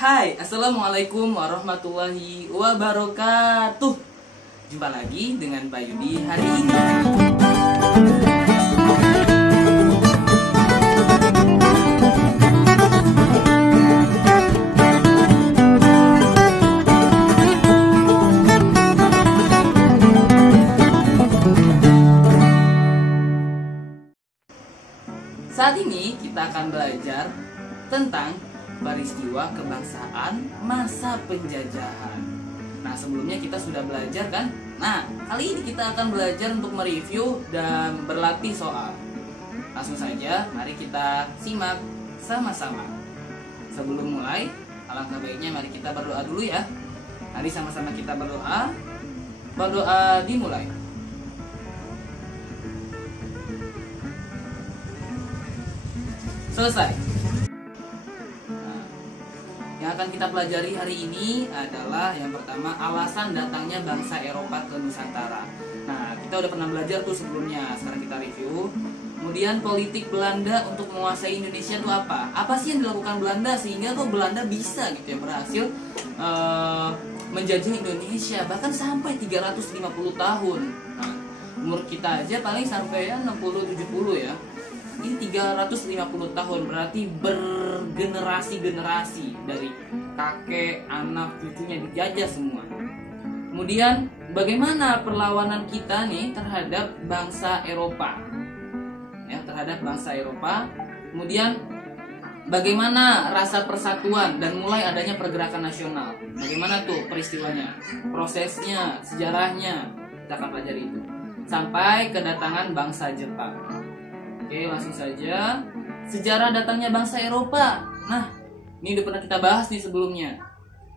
Hai, Assalamualaikum warahmatullahi wabarakatuh. Jumpa lagi dengan Pak Yudi hari ini. Saat ini kita akan belajar tentang peristiwa kebangsaan masa penjajahan. Nah, sebelumnya kita sudah belajar kan? Nah, kali ini kita akan belajar untuk mereview dan berlatih soal. Langsung saja, mari kita simak sama-sama. Sebelum mulai, alangkah baiknya mari kita berdoa dulu ya. Mari sama-sama kita berdoa. Berdoa dimulai. Selesai. Yang akan kita pelajari hari ini adalah yang pertama, alasan datangnya bangsa Eropa ke Nusantara. Nah, kita udah pernah belajar tuh sebelumnya, sekarang kita review. Kemudian politik Belanda untuk menguasai Indonesia itu apa? Apa sih yang dilakukan Belanda sehingga kok Belanda bisa gitu ya berhasil menjajah Indonesia bahkan sampai 350 tahun. Nah, umur kita aja paling sampai ya 60-70 ya. Ini 350 tahun, berarti bergenerasi-generasi dari kakek, anak, cucunya dijajah semua. Kemudian bagaimana perlawanan kita nih terhadap bangsa Eropa? Ya, terhadap bangsa Eropa. Kemudian bagaimana rasa persatuan dan mulai adanya pergerakan nasional? Bagaimana tuh peristiwanya? Prosesnya, sejarahnya, kita akan pelajari itu. Sampai kedatangan bangsa Jepang. Oke, langsung saja. Sejarah datangnya bangsa Eropa. Nah, ini udah pernah kita bahas nih sebelumnya.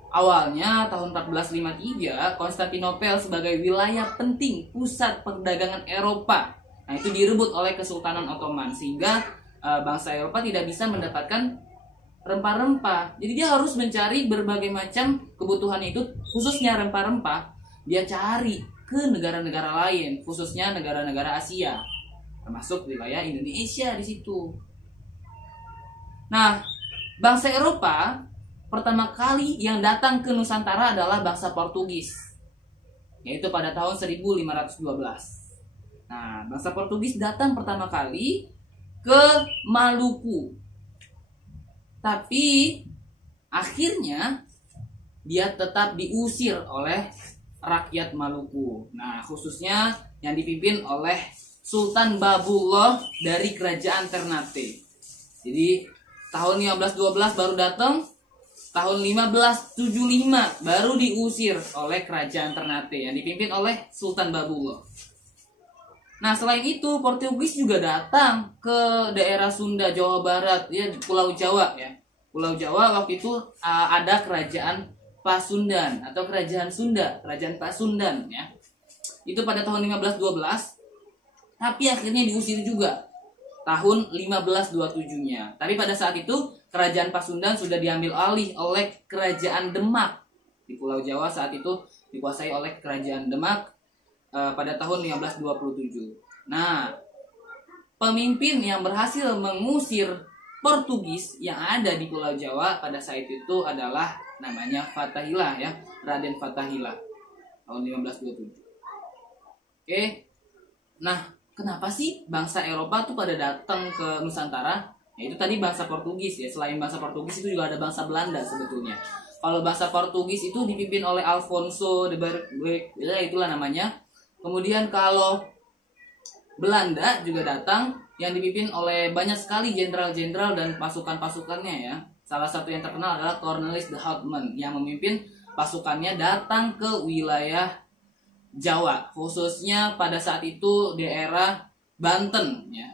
Awalnya tahun 1453, Konstantinopel sebagai wilayah penting pusat perdagangan Eropa. Nah, itu direbut oleh Kesultanan Ottoman sehingga bangsa Eropa tidak bisa mendapatkan rempah-rempah. Jadi dia harus mencari berbagai macam kebutuhan itu, khususnya rempah-rempah. Dia cari ke negara-negara lain, khususnya negara-negara Asia. Termasuk wilayah Indonesia di situ. Nah, bangsa Eropa pertama kali yang datang ke Nusantara adalah bangsa Portugis, yaitu pada tahun 1512. Nah, bangsa Portugis datang pertama kali ke Maluku. Tapi akhirnya dia tetap diusir oleh rakyat Maluku. Nah, khususnya yang dipimpin oleh Sultan Babullah dari kerajaan Ternate. Jadi tahun 1512 baru datang, tahun 1575 baru diusir oleh kerajaan Ternate yang dipimpin oleh Sultan Babullah. Nah, selain itu Portugis juga datang ke daerah Sunda, Jawa Barat, ya Pulau Jawa ya. Pulau Jawa waktu itu ada kerajaan Pasundan atau kerajaan Sunda, kerajaan Pasundan ya. Itu pada tahun 1512. Tapi akhirnya diusir juga tahun 1527-nya. Tapi pada saat itu kerajaan Pasundan sudah diambil alih oleh kerajaan Demak. Di Pulau Jawa saat itu dikuasai oleh kerajaan Demak pada tahun 1527. Nah, pemimpin yang berhasil mengusir Portugis yang ada di Pulau Jawa pada saat itu adalah namanya Fathahillah ya, Raden Fathahillah tahun 1527. Oke. Nah, kenapa sih bangsa Eropa tuh pada datang ke Nusantara? Ya, itu tadi bangsa Portugis ya. Selain bangsa Portugis itu juga ada bangsa Belanda sebetulnya. Kalau bangsa Portugis itu dipimpin oleh Alfonso de Berwick, ya itulah namanya. Kemudian kalau Belanda juga datang yang dipimpin oleh banyak sekali jenderal-jenderal dan pasukan-pasukannya ya. Salah satu yang terkenal adalah Cornelis de Houtman yang memimpin pasukannya datang ke wilayah Jawa, khususnya pada saat itu daerah Banten ya.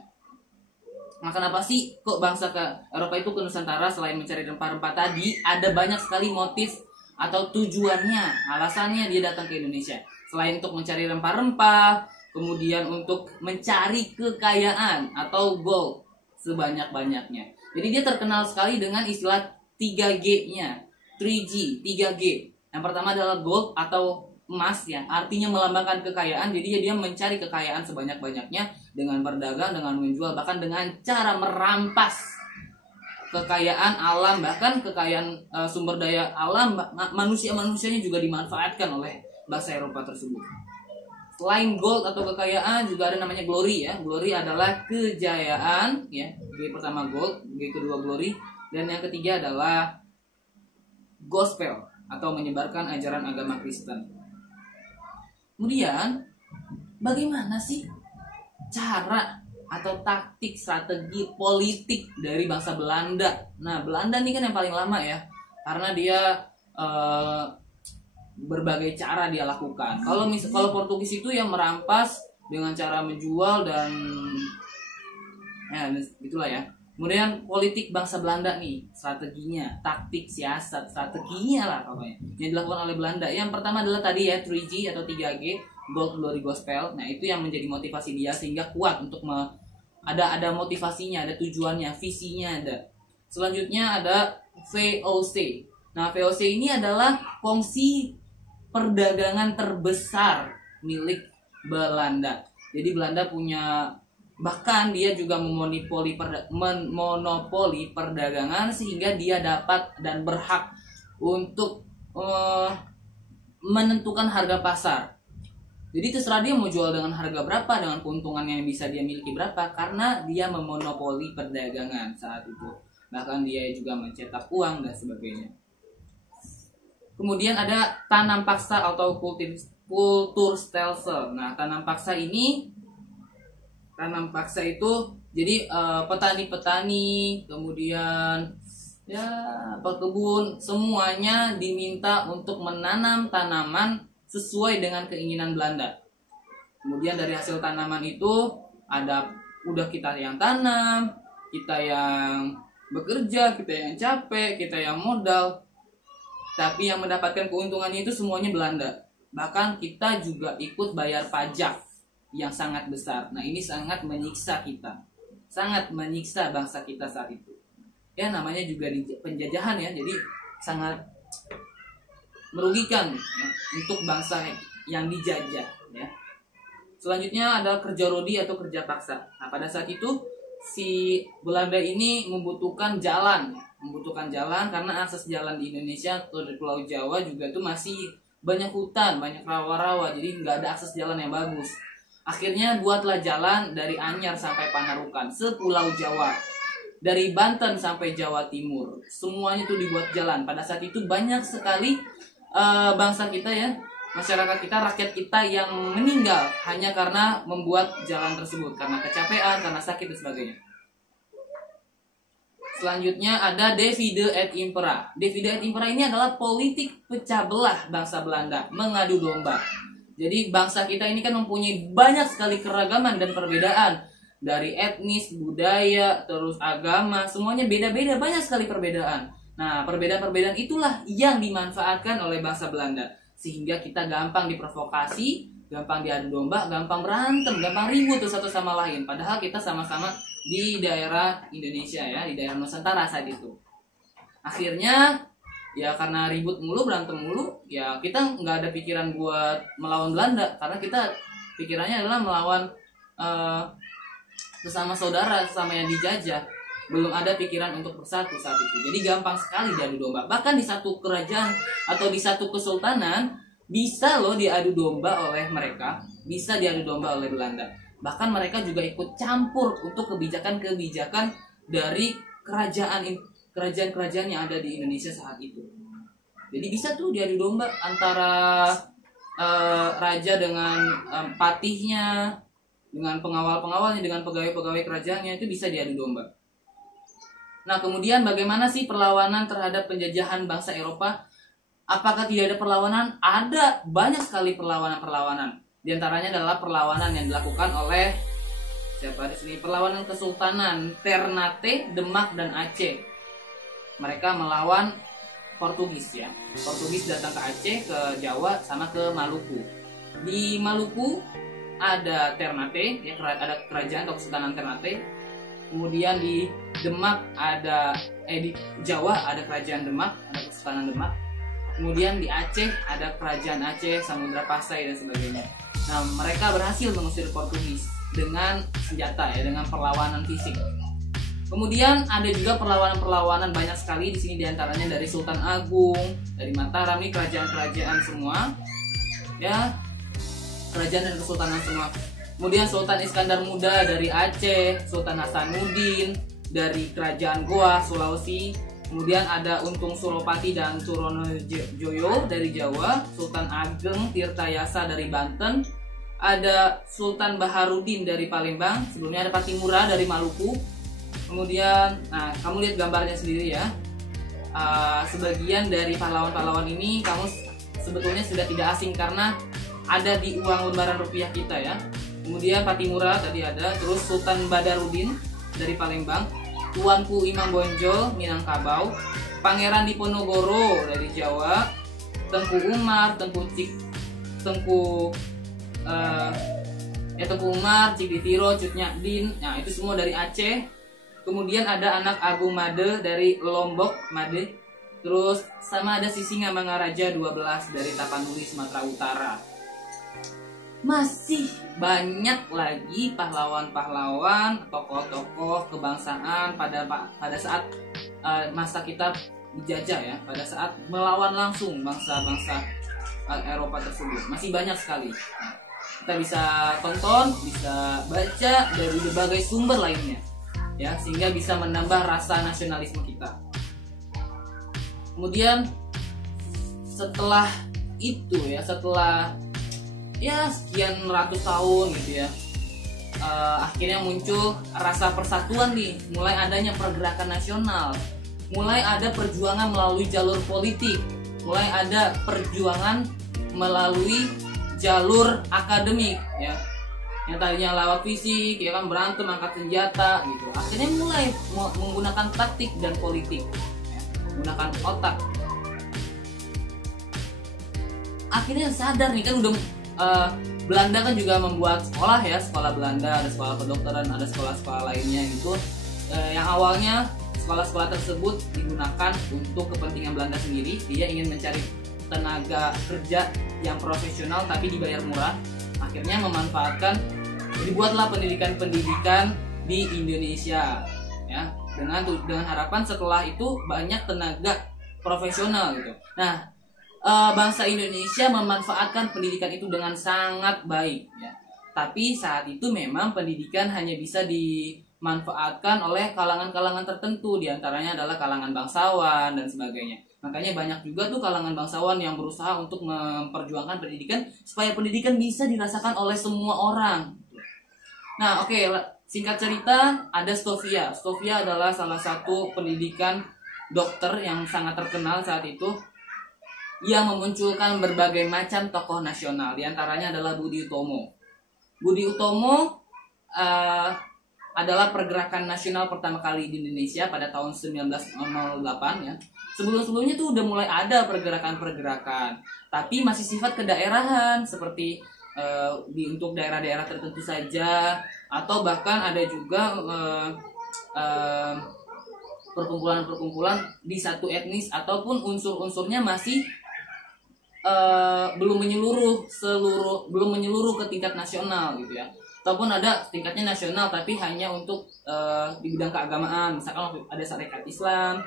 Nah, kenapa sih kok bangsa ke Eropa itu ke Nusantara selain mencari rempah-rempah tadi? Ada banyak sekali motif atau tujuannya, alasannya dia datang ke Indonesia. Selain untuk mencari rempah-rempah, kemudian untuk mencari kekayaan atau gold sebanyak-banyaknya. Jadi dia terkenal sekali dengan istilah 3G-nya, 3G, 3G. Yang pertama adalah gold atau emas ya, artinya melambangkan kekayaan. Jadi dia mencari kekayaan sebanyak-banyaknya dengan berdagang, dengan menjual, bahkan dengan cara merampas kekayaan alam, bahkan kekayaan sumber daya alam, manusianya juga dimanfaatkan oleh bangsa Eropa tersebut. Selain gold atau kekayaan juga ada namanya glory ya. Glory adalah kejayaan ya. G pertama gold, G kedua glory, dan yang ketiga adalah gospel atau menyebarkan ajaran agama Kristen. Kemudian bagaimana sih cara atau taktik strategi politik dari bangsa Belanda? Nah, Belanda ini kan yang paling lama ya, karena dia berbagai cara dia lakukan. Kalau Portugis itu yang merampas dengan cara menjual dan ya gitulah ya. Kemudian politik bangsa Belanda nih, strateginya, taktik, siasat, strateginya lah pokoknya yang dilakukan oleh Belanda. Yang pertama adalah tadi ya 3G atau 3G, Gold, Glory, Gospel. Nah, itu yang menjadi motivasi dia sehingga kuat untuk ada motivasinya, ada tujuannya, visinya ada. Selanjutnya ada VOC. Nah, VOC ini adalah kongsi perdagangan terbesar milik Belanda. Jadi Belanda punya, bahkan dia juga memonopoli perdagangan sehingga dia dapat dan berhak untuk menentukan harga pasar. Jadi terserah dia mau jual dengan harga berapa, dengan keuntungan yang bisa dia miliki berapa, karena dia memonopoli perdagangan saat itu. Bahkan dia juga mencetak uang dan sebagainya. Kemudian ada tanam paksa atau Kulturstelsel. Nah, tanam paksa itu jadi petani-petani, kemudian ya pekebun, semuanya diminta untuk menanam tanaman sesuai dengan keinginan Belanda. Kemudian dari hasil tanaman itu udah kita yang tanam, kita yang bekerja, kita yang capek, kita yang modal. Tapi yang mendapatkan keuntungannya itu semuanya Belanda. Bahkan kita juga ikut bayar pajak yang sangat besar. Nah, ini sangat menyiksa kita. Sangat menyiksa bangsa kita saat itu. Ya, namanya juga penjajahan ya. Jadi sangat merugikan ya, untuk bangsa yang dijajah ya. Selanjutnya ada kerja rodi atau kerja paksa. Nah, pada saat itu si Belanda ini membutuhkan jalan karena akses jalan di Indonesia atau di Pulau Jawa juga itu masih banyak hutan, banyak rawa-rawa, jadi nggak ada akses jalan yang bagus. Akhirnya buatlah jalan dari Anyar sampai Panarukan, sepulau Jawa, dari Banten sampai Jawa Timur, semuanya itu dibuat jalan. Pada saat itu banyak sekali bangsa kita ya, masyarakat kita, rakyat kita yang meninggal hanya karena membuat jalan tersebut, karena kecapean, karena sakit dan sebagainya. Selanjutnya ada Divide et Impera. Divide et Impera ini adalah politik pecah belah bangsa Belanda, mengadu domba. Jadi bangsa kita ini kan mempunyai banyak sekali keragaman dan perbedaan. Dari etnis, budaya, terus agama, semuanya beda-beda, banyak sekali perbedaan. Nah, perbedaan-perbedaan itulah yang dimanfaatkan oleh bangsa Belanda. Sehingga kita gampang diprovokasi, gampang diadu domba, gampang berantem, gampang ribut satu sama lain. Padahal kita sama-sama di daerah Indonesia ya, di daerah Nusantara saat itu. Akhirnya ya karena ribut mulu, berantem mulu, ya kita nggak ada pikiran buat melawan Belanda, karena kita pikirannya adalah melawan sesama saudara, sesama yang dijajah. Belum ada pikiran untuk bersatu saat itu. Jadi gampang sekali diadu domba. Bahkan di satu kerajaan atau di satu kesultanan bisa loh diadu domba oleh mereka, bisa diadu domba oleh Belanda. Bahkan mereka juga ikut campur untuk kebijakan-kebijakan dari kerajaan-kerajaan yang ada di Indonesia saat itu. Jadi bisa tuh diadu domba antara raja dengan patihnya, dengan pengawal-pengawalnya, dengan pegawai-pegawai kerajaannya, itu bisa diadu domba. Nah, kemudian bagaimana sih perlawanan terhadap penjajahan bangsa Eropa? Apakah tidak ada perlawanan? Ada banyak sekali perlawanan-perlawanan. Di antaranya adalah perlawanan yang dilakukan oleh siapa di sini? Perlawanan Kesultanan Ternate, Demak, dan Aceh. Mereka melawan Portugis ya. Portugis datang ke Aceh, ke Jawa, sama ke Maluku. Di Maluku ada Ternate, ya, ada kerajaan atau Kesultanan Ternate. Kemudian di Demak di Jawa ada kerajaan Demak, ada Kesultanan Demak. Kemudian di Aceh ada kerajaan Aceh, Samudra Pasai dan sebagainya. Nah, mereka berhasil mengusir Portugis dengan senjata ya, dengan perlawanan fisik. Kemudian ada juga perlawanan-perlawanan banyak sekali di sini, diantaranya dari Sultan Agung, dari Mataram, ini kerajaan-kerajaan semua, ya, kerajaan dan kesultanan semua. Kemudian Sultan Iskandar Muda dari Aceh, Sultan Hasanuddin dari Kerajaan Goa, Sulawesi. Kemudian ada Untung Suropati dan Suronojoyo dari Jawa, Sultan Ageng Tirtayasa dari Banten, ada Sultan Baharudin dari Palembang, sebelumnya ada Patimura dari Maluku. Kemudian, nah kamu lihat gambarnya sendiri ya. Sebagian dari pahlawan-pahlawan ini kamu sebetulnya sudah tidak asing karena ada di uang lembaran rupiah kita ya. Kemudian Patimura tadi ada, terus Sultan Badarudin dari Palembang, Tuanku Imam Bonjol Minangkabau, Pangeran Diponegoro dari Jawa, Tengku Umar, Tengku Umar, Cikditiro, Cut Nyadin, nah itu semua dari Aceh. Kemudian ada anak Agung Made dari Lombok, Made. Terus sama ada Sisingamangaraja 12 dari Tapanuli, Sumatera Utara. Masih banyak lagi pahlawan-pahlawan, tokoh-tokoh kebangsaan pada saat masa kita dijajah ya, pada saat melawan langsung bangsa-bangsa Eropa tersebut. Masih banyak sekali. Kita bisa tonton, bisa baca dari berbagai sumber lainnya, ya, sehingga bisa menambah rasa nasionalisme kita. Kemudian setelah itu ya, setelah sekian ratus tahun gitu ya, akhirnya muncul rasa persatuan nih, mulai adanya pergerakan nasional, mulai ada perjuangan melalui jalur politik, mulai ada perjuangan melalui jalur akademik ya, yang tadinya lewat fisik ya kan, berantem angkat senjata gitu, akhirnya mulai menggunakan taktik dan politik ya, menggunakan otak. Akhirnya sadar nih kan, udah Belanda kan juga membuat sekolah ya, sekolah Belanda, ada sekolah kedokteran, ada sekolah-sekolah lainnya gitu, yang awalnya sekolah-sekolah tersebut digunakan untuk kepentingan Belanda sendiri. Dia ingin mencari tenaga kerja yang profesional tapi dibayar murah. Akhirnya memanfaatkan, dibuatlah pendidikan-pendidikan di Indonesia ya, dengan harapan setelah itu banyak tenaga profesional gitu. Nah, bangsa Indonesia memanfaatkan pendidikan itu dengan sangat baik ya. Tapi saat itu memang pendidikan hanya bisa dimanfaatkan oleh kalangan-kalangan tertentu, diantaranya adalah kalangan bangsawan dan sebagainya. Makanya banyak juga tuh kalangan bangsawan yang berusaha untuk memperjuangkan pendidikan supaya pendidikan bisa dirasakan oleh semua orang. Nah, oke, singkat cerita, ada Stovia. Stovia adalah salah satu pendidikan dokter yang sangat terkenal saat itu, yang memunculkan berbagai macam tokoh nasional, diantaranya adalah Budi Utomo. Budi Utomo adalah pergerakan nasional pertama kali di Indonesia pada tahun 1908 ya. Sebelum-sebelumnya tuh udah mulai ada pergerakan-pergerakan, tapi masih sifat kedaerahan, seperti untuk daerah-daerah tertentu saja, atau bahkan ada juga perkumpulan-perkumpulan di satu etnis, ataupun unsur-unsurnya masih belum menyeluruh ke tingkat nasional gitu ya, ataupun ada tingkatnya nasional tapi hanya untuk di bidang keagamaan, misalkan ada Sarekat Islam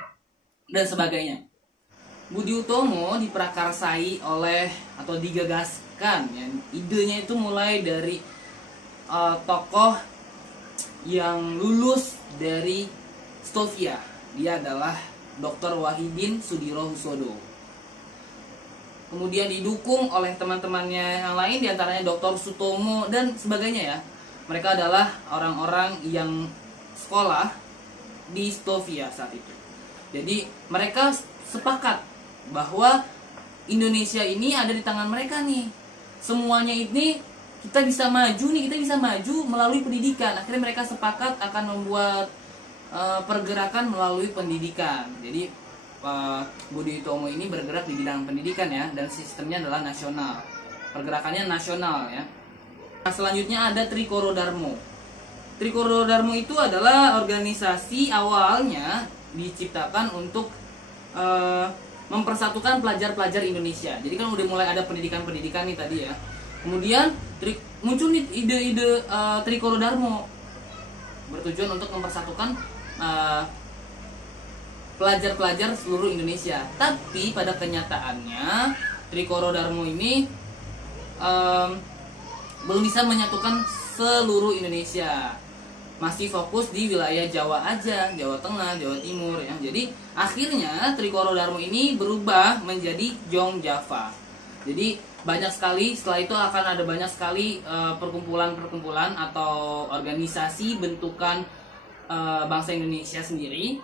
dan sebagainya. Budi Utomo diprakarsai oleh atau digagaskan ya, idenya itu mulai dari tokoh yang lulus dari Stovia. Dia adalah Dr. Wahidin Sudirohusodo. Kemudian didukung oleh teman-temannya yang lain, diantaranya Dr. Sutomo dan sebagainya ya. Mereka adalah orang-orang yang sekolah di Stovia saat itu. Jadi mereka sepakat bahwa Indonesia ini ada di tangan mereka nih. Semuanya ini kita bisa maju nih, kita bisa maju melalui pendidikan. Akhirnya mereka sepakat akan membuat pergerakan melalui pendidikan. Jadi Budi Utomo ini bergerak di bidang pendidikan ya, dan sistemnya adalah nasional. Pergerakannya nasional ya. Nah, selanjutnya ada Trikoro Darmo. Trikoro Darmo itu adalah organisasi awalnya diciptakan untuk mempersatukan pelajar-pelajar Indonesia. Jadi kan udah mulai ada pendidikan-pendidikan nih tadi ya. Kemudian muncul nih ide-ide Trikoro Darmo, bertujuan untuk mempersatukan eh, pelajar-pelajar seluruh Indonesia. Tapi pada kenyataannya Trikoro Darmo ini belum bisa menyatukan seluruh Indonesia. Masih fokus di wilayah Jawa aja, Jawa Tengah, Jawa Timur ya. Jadi akhirnya Trikoro Darmo ini berubah menjadi Jong Java. Jadi banyak sekali, setelah itu akan ada banyak sekali perkumpulan-perkumpulan atau organisasi bentukan bangsa Indonesia sendiri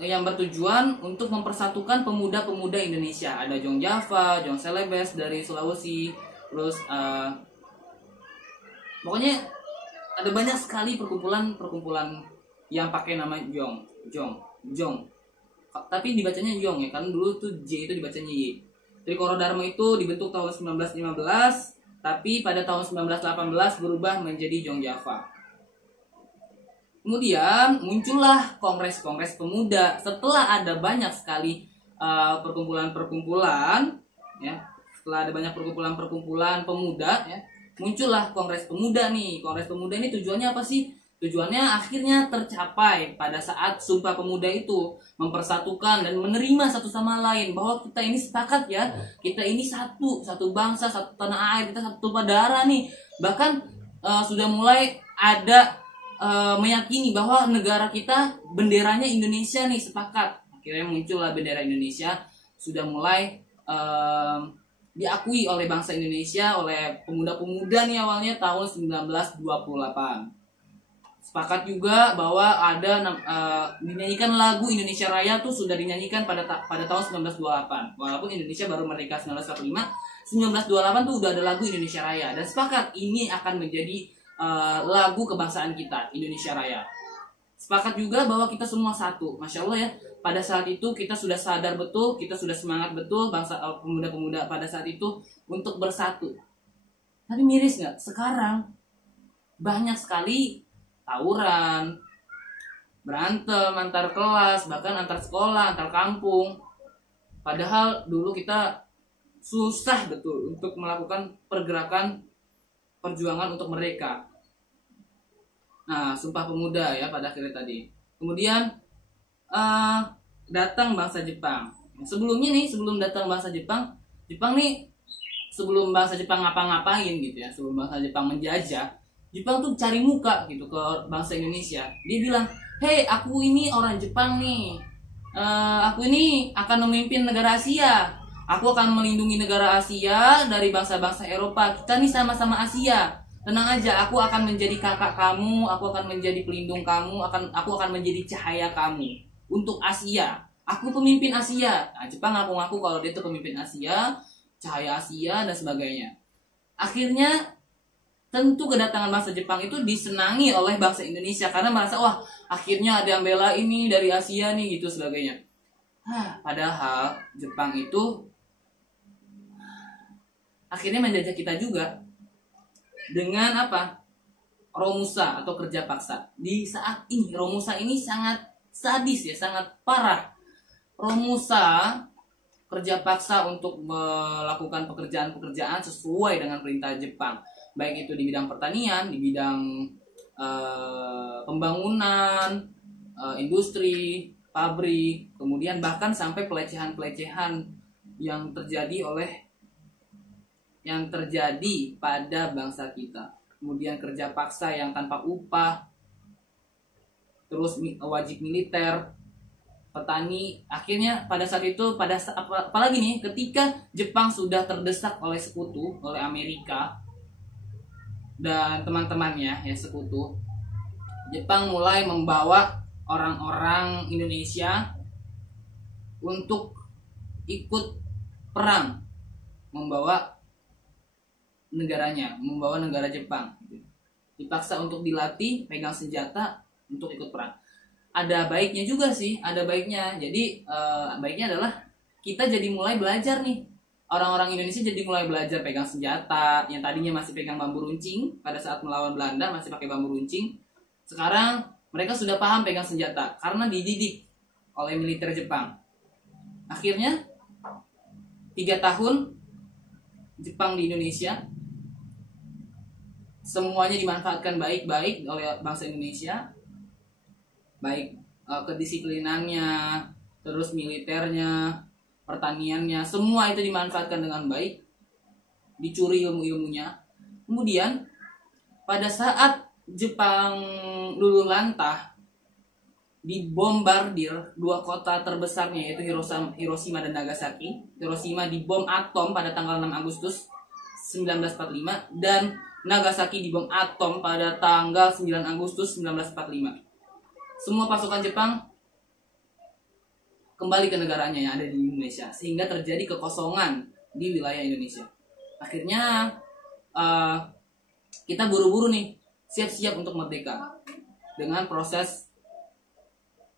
yang bertujuan untuk mempersatukan pemuda-pemuda Indonesia. Ada Jong Java, Jong Celebes dari Sulawesi, terus pokoknya ada banyak sekali perkumpulan-perkumpulan yang pakai nama Jong. Tapi dibacanya Jong ya, karena dulu tuh J itu dibacanya Y. Trikoro Darmo itu dibentuk tahun 1915, tapi pada tahun 1918 berubah menjadi Jong Java. Kemudian muncullah kongres-kongres pemuda. Setelah ada banyak sekali perkumpulan-perkumpulan, ya, setelah ada banyak perkumpulan-perkumpulan pemuda, ya, muncullah kongres pemuda nih. Kongres pemuda ini tujuannya apa sih? Tujuannya akhirnya tercapai pada saat Sumpah Pemuda itu mempersatukan dan menerima satu sama lain bahwa kita ini sepakat ya, kita ini satu bangsa, satu tanah air, kita satu tumpah darah nih. Bahkan sudah mulai ada meyakini bahwa negara kita benderanya Indonesia nih, sepakat. Akhirnya muncullah bendera Indonesia, sudah mulai diakui oleh bangsa Indonesia, oleh pemuda-pemuda nih awalnya tahun 1928. Sepakat juga bahwa ada dinyanyikan lagu Indonesia Raya tuh sudah dinyanyikan pada tahun 1928. Walaupun Indonesia baru merdeka 1945, 1928 tuh udah ada lagu Indonesia Raya. Dan sepakat ini akan menjadi lagu kebangsaan kita, Indonesia Raya. Sepakat juga bahwa kita semua satu. Masya Allah ya, pada saat itu kita sudah sadar betul, kita sudah semangat betul bangsa pemuda-pemuda pada saat itu untuk bersatu. Tapi miris nggak? Sekarang banyak sekali tawuran, berantem antar kelas, bahkan antar sekolah, antar kampung. Padahal dulu kita susah betul untuk melakukan pergerakan perjuangan untuk mereka. Nah, Sumpah Pemuda ya pada akhirnya tadi. Kemudian datang bangsa Jepang. Sebelumnya nih, sebelum datang bangsa Jepang nih, sebelum bangsa Jepang ngapa-ngapain gitu ya, sebelum bangsa Jepang menjajah, Jepang tuh cari muka gitu ke bangsa Indonesia. Dia bilang, "Hei, aku ini orang Jepang nih. Aku ini akan memimpin negara Asia. Aku akan melindungi negara Asia dari bangsa-bangsa Eropa. Kita nih sama-sama Asia. Tenang aja, aku akan menjadi kakak kamu, aku akan menjadi pelindung kamu, aku akan menjadi cahaya kamu untuk Asia. Aku pemimpin Asia." Nah, Jepang ngaku-ngaku kalau dia tuh pemimpin Asia, cahaya Asia dan sebagainya. Akhirnya tentu kedatangan bangsa Jepang itu disenangi oleh bangsa Indonesia karena merasa wah akhirnya ada yang bela ini dari Asia nih gitu sebagainya. Padahal Jepang itu akhirnya menjajah kita juga dengan apa? Romusa atau kerja paksa. Di saat ini Romusa ini sangat sadis ya, sangat parah. Romusa kerja paksa untuk melakukan pekerjaan-pekerjaan sesuai dengan perintah Jepang. Baik itu di bidang pertanian, di bidang pembangunan, industri, pabrik, kemudian bahkan sampai pelecehan-pelecehan yang terjadi pada bangsa kita. Kemudian kerja paksa yang tanpa upah, terus wajib militer, petani. Akhirnya pada saat itu, apalagi nih, ketika Jepang sudah terdesak oleh sekutu, oleh Amerika dan teman-temannya ya sekutu, Jepang mulai membawa orang-orang Indonesia untuk ikut perang, membawa negaranya, membawa negara Jepang. Dipaksa untuk dilatih, pegang senjata untuk ikut perang. Ada baiknya juga sih, ada baiknya. Jadi baiknya adalah kita jadi mulai belajar nih. Orang-orang Indonesia jadi mulai belajar pegang senjata. Yang tadinya masih pegang bambu runcing pada saat melawan Belanda masih pakai bambu runcing. Sekarang mereka sudah paham pegang senjata karena dididik oleh militer Jepang. Akhirnya 3 tahun Jepang di Indonesia, semuanya dimanfaatkan baik-baik oleh bangsa Indonesia, baik kedisiplinannya, terus militernya, pertaniannya, semua itu dimanfaatkan dengan baik, dicuri ilmu-ilmunya. Kemudian pada saat Jepang luluh lantah, dibombardir dua kota terbesarnya yaitu Hiroshima dan Nagasaki. Hiroshima dibom atom pada tanggal 6 Agustus 1945 dan Nagasaki dibom atom pada tanggal 9 Agustus 1945. Semua pasukan Jepang kembali ke negaranya yang ada di Indonesia, sehingga terjadi kekosongan di wilayah Indonesia. Akhirnya kita buru-buru nih siap-siap untuk merdeka dengan proses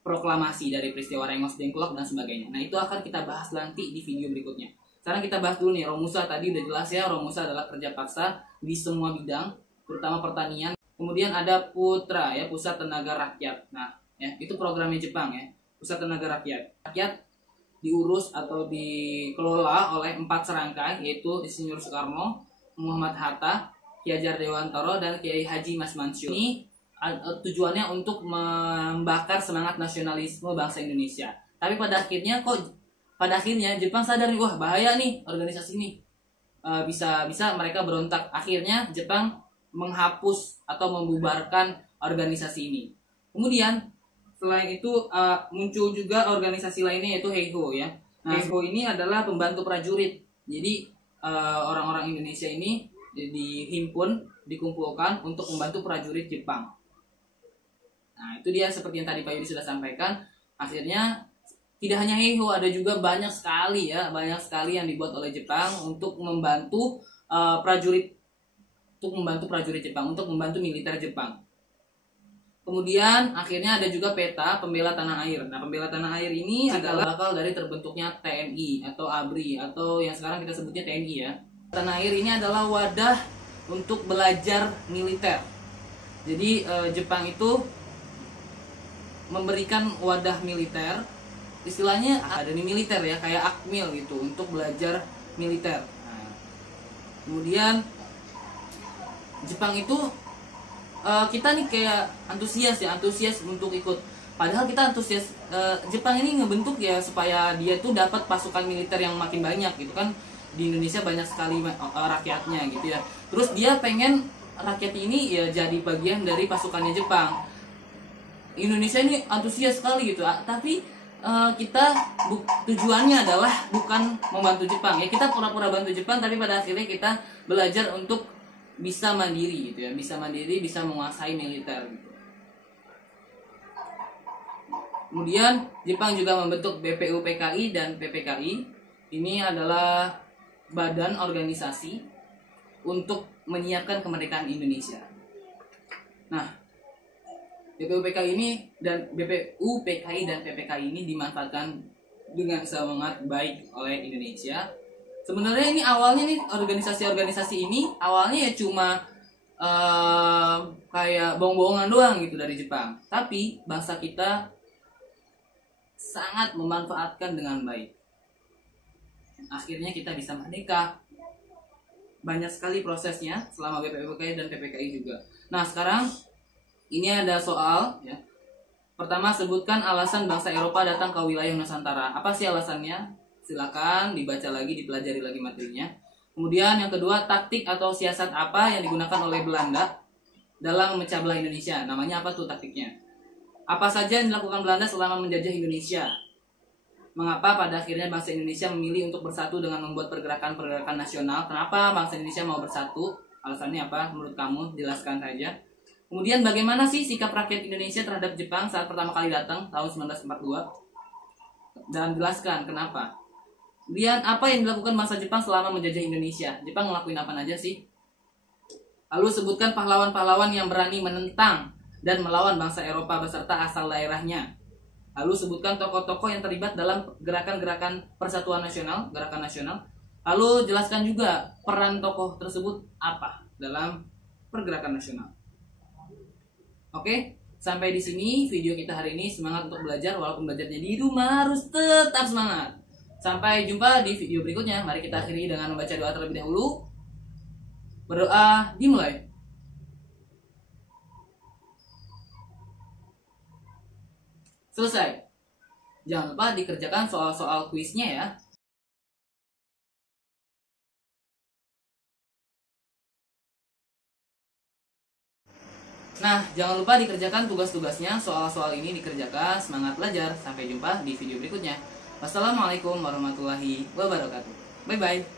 proklamasi dari peristiwa Rengas Dengklok dan sebagainya. Nah, itu akan kita bahas nanti di video berikutnya. Sekarang kita bahas dulu nih, Romusa tadi udah jelas ya, Romusa adalah kerja paksa di semua bidang, terutama pertanian. Kemudian ada Putra ya, Pusat Tenaga Rakyat. Nah, ya, itu programnya Jepang ya, Pusat Tenaga Rakyat. Rakyat diurus atau dikelola oleh 4 serangkai, yaitu Insinyur Soekarno, Muhammad Hatta, Ki Hajar Dewantara, dan Kiai Haji Mas Mansur. Ini tujuannya untuk membakar semangat nasionalisme bangsa Indonesia. Tapi pada akhirnya Jepang sadar nih, wah bahaya nih organisasi ini, bisa mereka berontak. Akhirnya Jepang menghapus atau membubarkan organisasi ini. Kemudian selain itu muncul juga organisasi lainnya yaitu Heiho ya. Nah, Heiho ini adalah pembantu prajurit. Jadi orang-orang Indonesia ini dikumpulkan untuk membantu prajurit Jepang. Nah, itu dia seperti yang tadi Pak Yudi sudah sampaikan. Akhirnya tidak hanya Heiho, ada juga banyak sekali yang dibuat oleh Jepang untuk membantu prajurit Jepang, untuk membantu militer Jepang. Kemudian akhirnya ada juga peta pembela tanah air. Nah, pembela tanah air ini adalah bakal dari terbentuknya TNI atau ABRI atau yang sekarang kita sebutnya TNI ya. Tanah air ini adalah wadah untuk belajar militer. Jadi Jepang itu memberikan wadah militer, istilahnya akademi militer ya, kayak Akmil gitu, untuk belajar militer. Nah, kemudian Jepang itu kita nih kayak antusias untuk ikut. Padahal kita antusias, Jepang ini ngebentuk ya supaya dia tuh dapat pasukan militer yang makin banyak gitu kan. Di Indonesia banyak sekali rakyatnya gitu ya. Terus dia pengen rakyat ini ya jadi bagian dari pasukannya Jepang. Indonesia ini antusias sekali gitu, tapi kita tujuannya adalah bukan membantu Jepang ya. Kita pura-pura bantu Jepang, tapi pada akhirnya kita belajar untuk bisa mandiri gitu ya, bisa menguasai militer gitu. Kemudian Jepang juga membentuk BPUPKI dan PPKI. Ini adalah badan organisasi untuk menyiapkan kemerdekaan Indonesia. Nah, BPUPKI dan PPKI ini dimanfaatkan dengan sangat baik oleh Indonesia. Sebenarnya ini awalnya nih organisasi ini awalnya ya cuma kayak bohong-bohongan doang gitu dari Jepang. Tapi bangsa kita sangat memanfaatkan dengan baik. Akhirnya kita bisa merdeka. Banyak sekali prosesnya selama BPUPKI dan PPKI juga. Nah, sekarang ini ada soal ya. Pertama, sebutkan alasan bangsa Eropa datang ke wilayah Nusantara. Apa sih alasannya? Silakan dibaca lagi, dipelajari lagi materinya. Kemudian yang kedua, taktik atau siasat apa yang digunakan oleh Belanda dalam memecah belah Indonesia? Namanya apa tuh taktiknya? Apa saja yang dilakukan Belanda selama menjajah Indonesia? Mengapa pada akhirnya bangsa Indonesia memilih untuk bersatu dengan membuat pergerakan-pergerakan nasional? Kenapa bangsa Indonesia mau bersatu? Alasannya apa menurut kamu? Jelaskan saja. Kemudian bagaimana sih sikap rakyat Indonesia terhadap Jepang saat pertama kali datang tahun 1942? Dan jelaskan kenapa. Kemudian apa yang dilakukan bangsa Jepang selama menjajah Indonesia? Jepang ngelakuin apa aja sih? Lalu sebutkan pahlawan-pahlawan yang berani menentang dan melawan bangsa Eropa beserta asal daerahnya. Lalu sebutkan tokoh-tokoh yang terlibat dalam gerakan-gerakan persatuan nasional, gerakan nasional. Lalu jelaskan juga peran tokoh tersebut apa dalam pergerakan nasional. Oke, sampai di sini video kita hari ini. Semangat untuk belajar, walaupun belajarnya di rumah harus tetap semangat. Sampai jumpa di video berikutnya. Mari kita akhiri dengan membaca doa terlebih dahulu. Berdoa dimulai. Selesai. Jangan lupa dikerjakan soal-soal kuisnya ya. Nah, jangan lupa dikerjakan tugas-tugasnya, soal-soal ini dikerjakan. Semangat belajar, sampai jumpa di video berikutnya. Wassalamualaikum warahmatullahi wabarakatuh. Bye-bye.